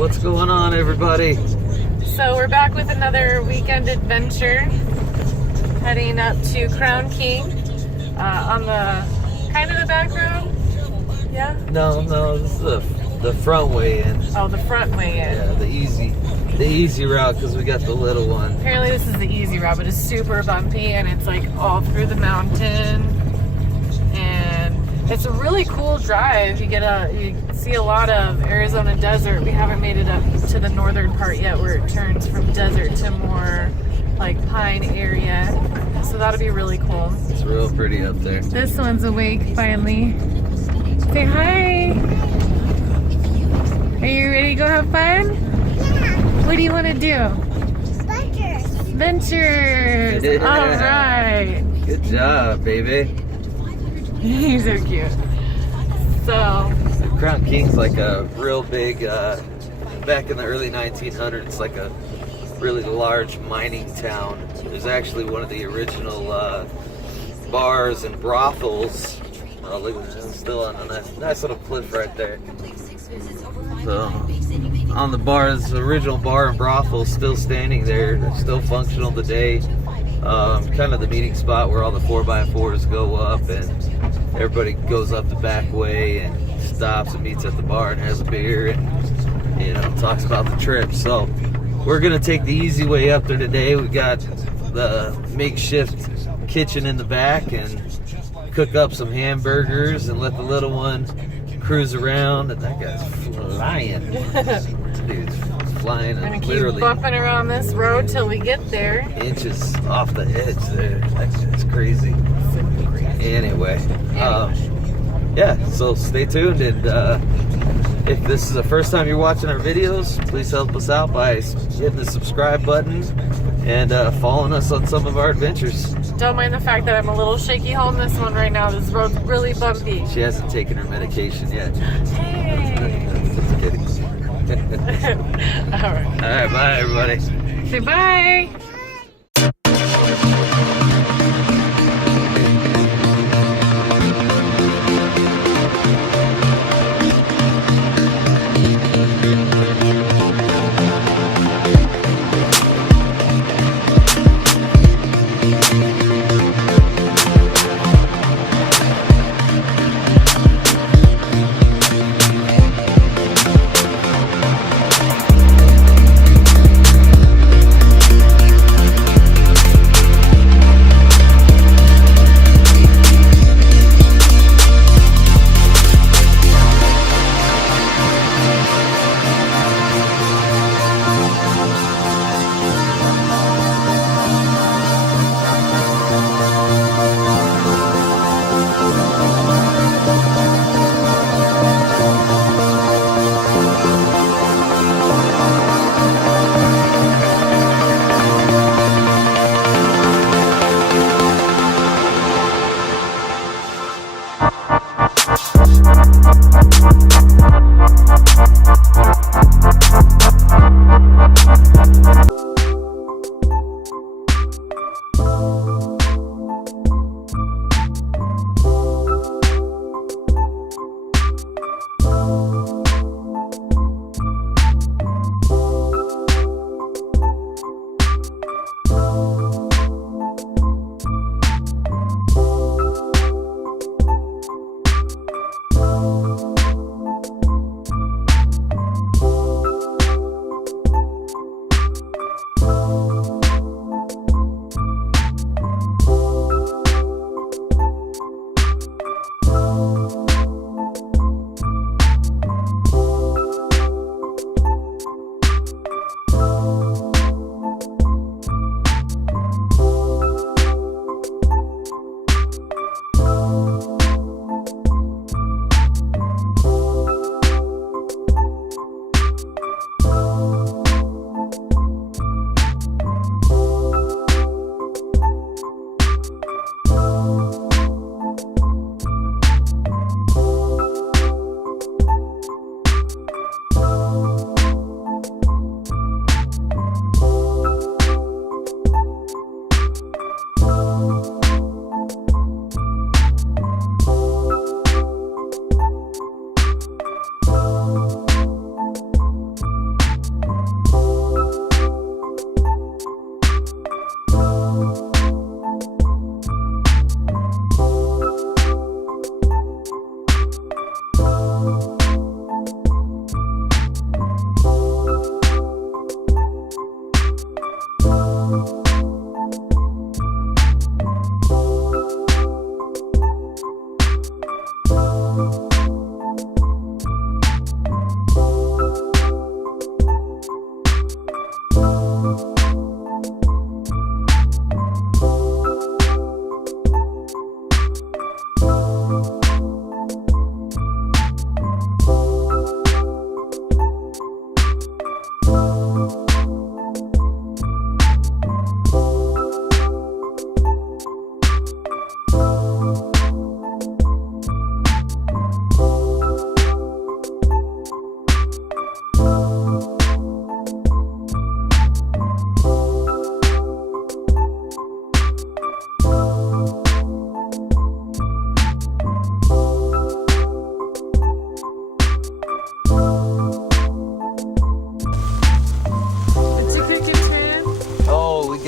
What's going on, everybody? So we're back with another weekend adventure, heading up to Crown King on the kind of the back road. Yeah. No, this is the front way in. Oh, the front way in. Yeah, the easy route because we got the little one. Apparently this is the easy route, but it's super bumpy and it's like all through the mountain, and it's a really cool drive. You see a lot of Arizona desert. We haven't made it up to the northern part yet where it turns from desert to more like pine area. So that'll be really cool. It's real pretty up there. This one's awake finally. Say hi. Are you ready to go have fun? Yeah. What do you want to do? Adventures. Yeah. All right. Good job, baby. He's so cute. So Crown King's like a real big, back in the early 1900s, like a really large mining town. It was actually one of the original bars and brothels. Oh, look at that, still on a nice little cliff right there. So, on the bars, the original bar and brothel still standing there. They're still functional today. Kind of the meeting spot where all the 4x4s go up, and everybody goes up the back way and stops and meets at the bar and has a beer and, you know, talks about the trip. So we're gonna take the easy way up there today. We got the makeshift kitchen in the back and cook up some hamburgers and let the little one cruise around. And that guy's flying. Dude's flying. we're gonna keep Literally bumping around this road till we get there. inches off the edge there. That's crazy. Anyway, yeah, so stay tuned, and if this is the first time you're watching our videos, please help us out by hitting the subscribe button and following us on some of our adventures. Don't mind the fact that I'm a little shaky holding this one right now. This road's really bumpy. She hasn't taken her medication yet. Hey. Just kidding. All right. All right, bye everybody. Say bye.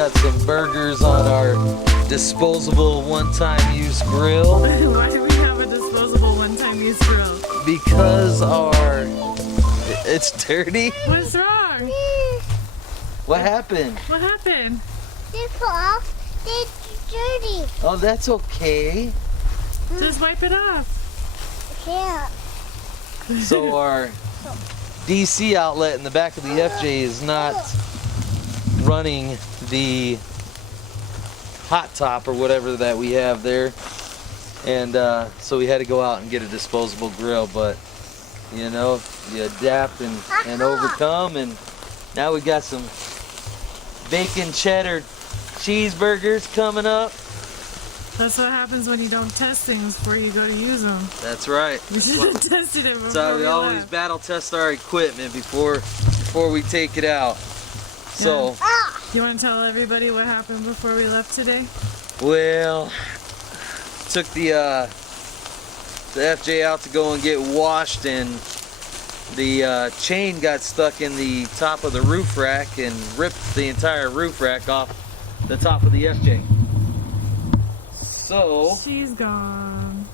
got some burgers on our disposable one-time use grill. Why do we have a disposable one-time use grill? Because it's dirty. What's wrong? What happened? What happened? It's off. It's dirty. Oh, that's okay. Just wipe it off. Yeah. So our DC outlet in the back of the FJ is not running the hot top or whatever that we have there, and so we had to go out and get a disposable grill. But you know, you adapt and overcome, and now we got some bacon cheddar cheeseburgers coming up. That's what happens when you don't test things before you go to use them. That's right. We should have tested it before. That's how we always left. battle test our equipment before we take it out. So, You want to tell everybody what happened before we left today? well, took the FJ out to go and get washed, and the chain got stuck in the top of the roof rack and ripped the entire roof rack off the top of the FJ. So, She's gone.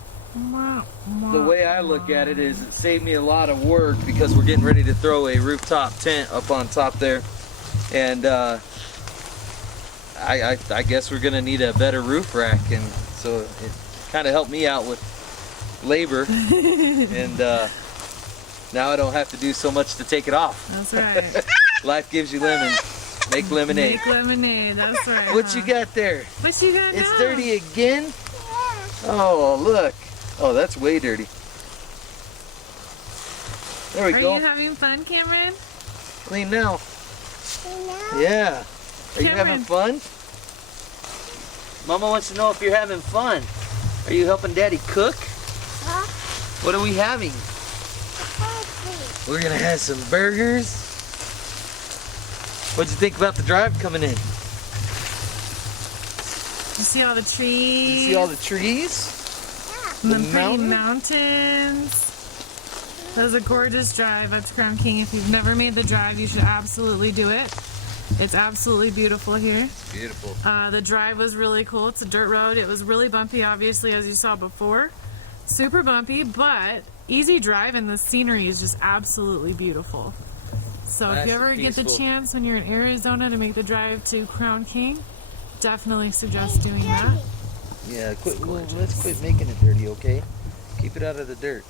the way I look at it is it saved me a lot of work because we're getting ready to throw a rooftop tent up on top there, and I guess we're gonna need a better roof rack, and so it kind of helped me out with labor, and now I don't have to do so much to take it off. That's right. Life gives you lemons. Make lemonade. Make lemonade. That's right. What you got there? What you got It's now? dirty again? Oh, look. Oh, that's way dirty. There we Are go. you having fun, Cameron? Clean now. You know? Yeah. Are you Cameron. having fun? Mama wants to know if you're having fun. Are you helping Daddy cook? Huh? What are we having? Coffee. We're gonna have some burgers. What'd you think about the drive coming in? You see all the trees? You see all the trees? and the the pretty mountain? mountains. That was a gorgeous drive up to Crown King. If you've never made the drive, you should absolutely do it. It's absolutely beautiful here. Beautiful. The drive was really cool. It's a dirt road. It was really bumpy, obviously, as you saw before. Super bumpy, but easy drive, and the scenery is just absolutely beautiful. So if Nice you ever and get the peaceful. chance when you're in Arizona to make the drive to Crown King, definitely suggest doing that. Yeah, let's quit making it dirty, okay? Keep it out of the dirt.